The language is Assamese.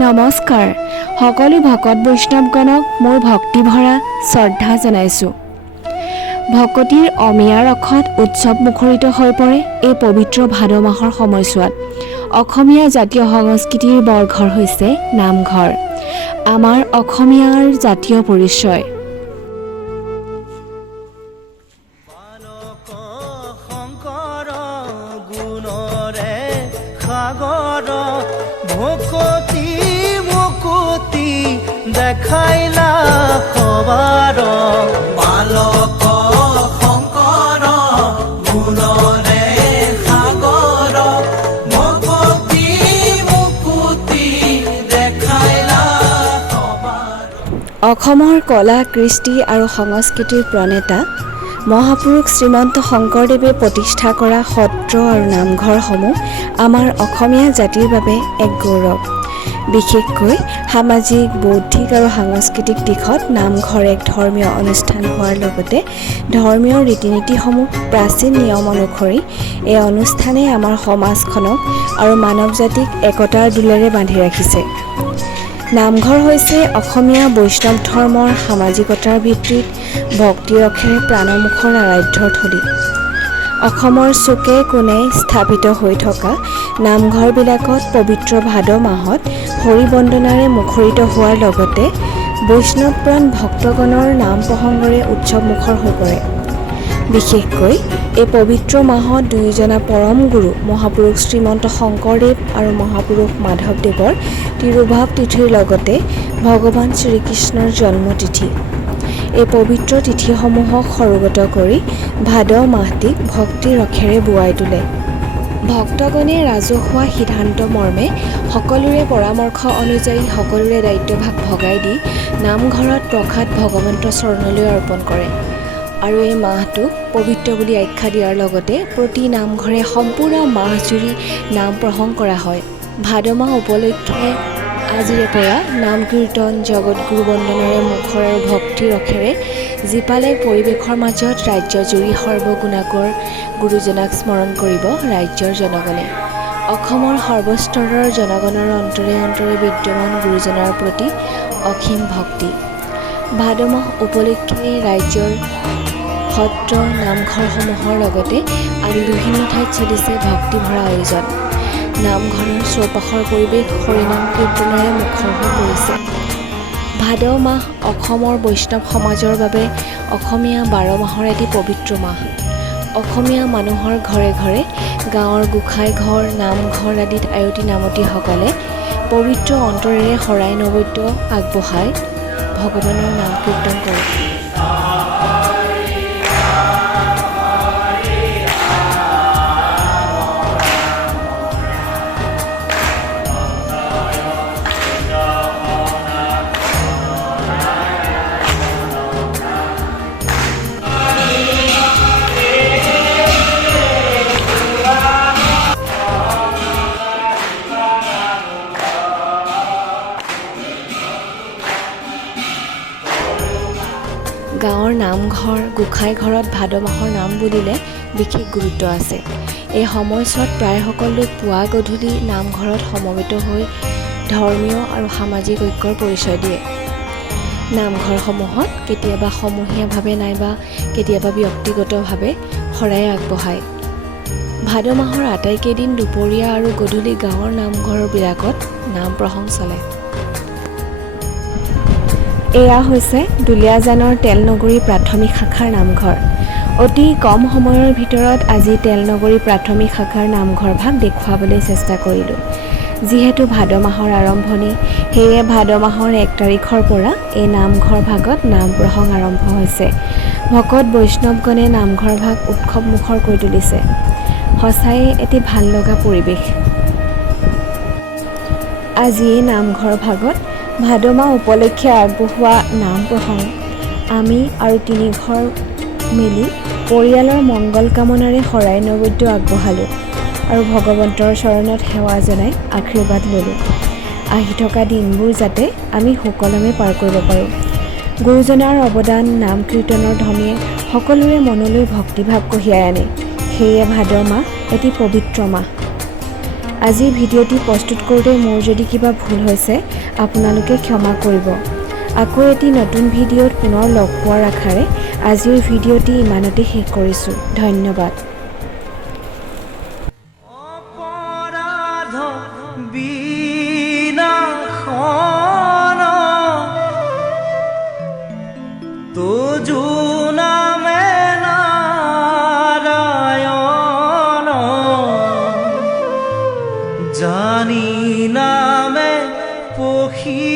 নমস্কাৰ সকলো ভকত বৈষ্ণৱগণক মোৰ ভক্তিভৰা শ্ৰদ্ধা জনাইছোঁ। ভকতিৰ অমিয়া ৰসত উৎসৱ মুখৰিত হৈ পৰে এই পবিত্ৰ ভাদ মাহৰ সময়ছোৱাত। অসমীয়া জাতীয় সংস্কৃতিৰ বৰঘৰ হৈছে নামঘৰ, আমাৰ অসমীয়াৰ জাতীয় পৰিচয়। ভকতি মুকুতি দেখাইলা সবাৰ বালক শংকৰ গুণৰে সাগৰ ভকতি মুকুতি দেখাইলা সবাৰ। অসমৰ কলা কৃষ্টি আৰু সংস্কৃতিৰ প্ৰণেতা মহাপুৰুষ শ্ৰীমন্ত শংকৰদেৱে প্ৰতিষ্ঠা কৰা সত্ৰ আৰু নামঘৰসমূহ আমাৰ অসমীয়া জাতিৰ বাবে এক গৌৰৱ। বিশেষকৈ সামাজিক, বৌদ্ধিক আৰু সাংস্কৃতিক দিশত নামঘৰ এক ধৰ্মীয় অনুষ্ঠান হোৱাৰ লগতে ধৰ্মীয় ৰীতি নীতিসমূহ প্ৰাচীন নিয়ম অনুসৰি এই অনুষ্ঠানে আমাৰ সমাজখনক আৰু মানৱ জাতিক একতাৰ দোলেৰে বান্ধি ৰাখিছে। নামঘৰ হৈছে অসমীয়া বৈষ্ণৱ ধৰ্মৰ সামাজিকতাৰ ভিত্তিত ভক্তি ৰসেৰে প্ৰাণমুখৰ আৰাধ্যৰ থলী। অসমৰ চুকে কোণে স্থাপিত হৈ থকা নামঘৰবিলাকত পবিত্ৰ ভাদ মাহত হৰি বন্দনাৰে মুখৰিত হোৱাৰ লগতে বৈষ্ণৱপ্ৰাণ ভক্তগণৰ নাম প্ৰসংগৰে উৎসৱমুখৰ হৈ পৰে। বিশেষকৈ এই পবিত্ৰ মাহত দুয়োজনা পৰম গুৰু মহাপুৰুষ শ্ৰীমন্ত শংকৰদেৱ আৰু মহাপুৰুষ মাধৱদেৱৰ তিৰুভাৱ তিথিৰ লগতে ভগৱান শ্ৰীকৃষ্ণৰ জন্মতিথি। এই পবিত্ৰ তিথিসমূহক সৰুগত কৰি ভাদ মাহটিক ভক্তি ৰসেৰে বোৱাই তোলে। ভক্তগণে ৰাজহুৱা সিদ্ধান্ত মৰ্মে সকলোৰে পৰামৰ্শ অনুযায়ী সকলোৰে দায়িত্বভাগ ভগাই দি নামঘৰত প্ৰসাদ ভগৱন্তৰ চৰণলৈ অৰ্পণ কৰে আৰু এই মাহটোক পবিত্ৰ বুলি আখ্যা দিয়াৰ লগতে প্ৰতি নামঘৰে সম্পূৰ্ণ মাহজুৰি নাম প্ৰসংগ কৰা হয়। ভাদ মাহ উপলক্ষে আজিৰে পৰা নাম কীৰ্তন জগতগুৰু বন্দনাৰে মুখৰ আৰু ভক্তি ৰসেৰে জীপালে পৰিৱেশৰ মাজত ৰাজ্যজুৰি সৰ্বগুণাকৰ গুৰুজনাক স্মৰণ কৰিব ৰাজ্যৰ জনগণে। অসমৰ সৰ্বস্তৰৰ জনগণৰ অন্তৰে অন্তৰে বিদ্যমান গুৰুজনাৰ প্ৰতি অসীম ভক্তি। ভাদ মাহ উপলক্ষে ৰাজ্যৰ সত্ৰ নামঘৰসমূহৰ লগতে আন বিভিন্ন ঠাইত চলিছে ভক্তিভৰা আয়োজন। নামঘৰৰ চৌপাশৰ পৰিৱেশ হৰিনাম কীৰ্তনেৰে মুখৰ হৈ পৰিছে। ভাদ মাহ অসমৰ বৈষ্ণৱ সমাজৰ বাবে অসমীয়া 12 মাহৰ এটি পবিত্ৰ মাহ। অসমীয়া মানুহৰ ঘৰে ঘৰে গাঁৱৰ গোসাঁই ঘৰ, নামঘৰ আদিত আয়তী নামতীসকলে পবিত্ৰ অন্তৰেৰে শৰাই নৈবেদ্য আগবঢ়াই ভগৱানৰ নাম কীৰ্তন কৰে। গাঁৱৰ নামঘৰ, গোসাঁই ঘৰত ভাদ মাহৰ নাম বুলিলে বিশেষ গুৰুত্ব আছে। এই সময়ছোৱাত প্ৰায় সকলো পুৱা গধূলি নামঘৰত সমবেত হৈ ধৰ্মীয় আৰু সামাজিক ঐক্যৰ পৰিচয় দিয়ে। নামঘৰসমূহত কেতিয়াবা সমূহীয়াভাৱে নাইবা কেতিয়াবা ব্যক্তিগতভাৱে শৰাই আগবঢ়ায়। ভাদ মাহৰ আটাইকেইদিন দুপৰীয়া আৰু গধূলি গাঁৱৰ নামঘৰবিলাকত নাম প্ৰসংগ চলে। এয়া হৈছে দুলীয়াজানৰ তেলনগৰী প্ৰাথমিক শাখাৰ নামঘৰ। অতি কম সময়ৰ ভিতৰত আজি তেলনগৰী প্ৰাথমিক শাখাৰ নামঘৰ ভাগ দেখুৱাবলৈ চেষ্টা কৰিলোঁ। যিহেতু ভাদ মাহৰ আৰম্ভণি, সেয়ে ভাদ মাহৰ 1 তাৰিখৰ পৰা এই নামঘৰ ভাগত নাম প্ৰসংগ আৰম্ভ হৈছে। ভকত বৈষ্ণৱগণে নামঘৰ ভাগ উৎসৱমুখৰ কৰি তুলিছে। সঁচাই এটি ভাল লগা পৰিৱেশ। আজি এই নামঘৰ ভাগত ভাদ মাহ উপলক্ষে আগবঢ়োৱা নাম প্ৰসংগ আমি আৰু 3 ঘৰ মিলি পৰিয়ালৰ মংগল কামনাৰে শৰাই নৈবেদ্য আগবঢ়ালোঁ আৰু ভগৱন্তৰ চৰণত সেৱা জনাই আশীৰ্বাদ ল'লোঁ। আহি থকা দিনবোৰ যাতে আমি সুকলমে পাৰ কৰিব পাৰোঁ। গুৰুজনাৰ অৱদান নাম কীৰ্তনৰ ধ্বনিয়ে সকলোৰে মনলৈ ভক্তিভাৱ কঢ়িয়াই আনে। সেয়ে ভাদ মাহ এটি পবিত্ৰ মাহ। আজি ভিডিঅ'টি প্ৰস্তুত কৰোঁতে মোৰ যদি কিবা ভুল হৈছে আপোনালোকে ক্ষমা কৰিব। আকৌ এটি নতুন ভিডিঅ'ত পুনৰ লগ পোৱাৰ আশাৰে আজিৰ ভিডিঅ'টি ইমানতে শেষ কৰিছোঁ। ধন্যবাদ। অপৰাধ বিনাশন তোজো নামে নাৰায়ণ জানি নামে পখী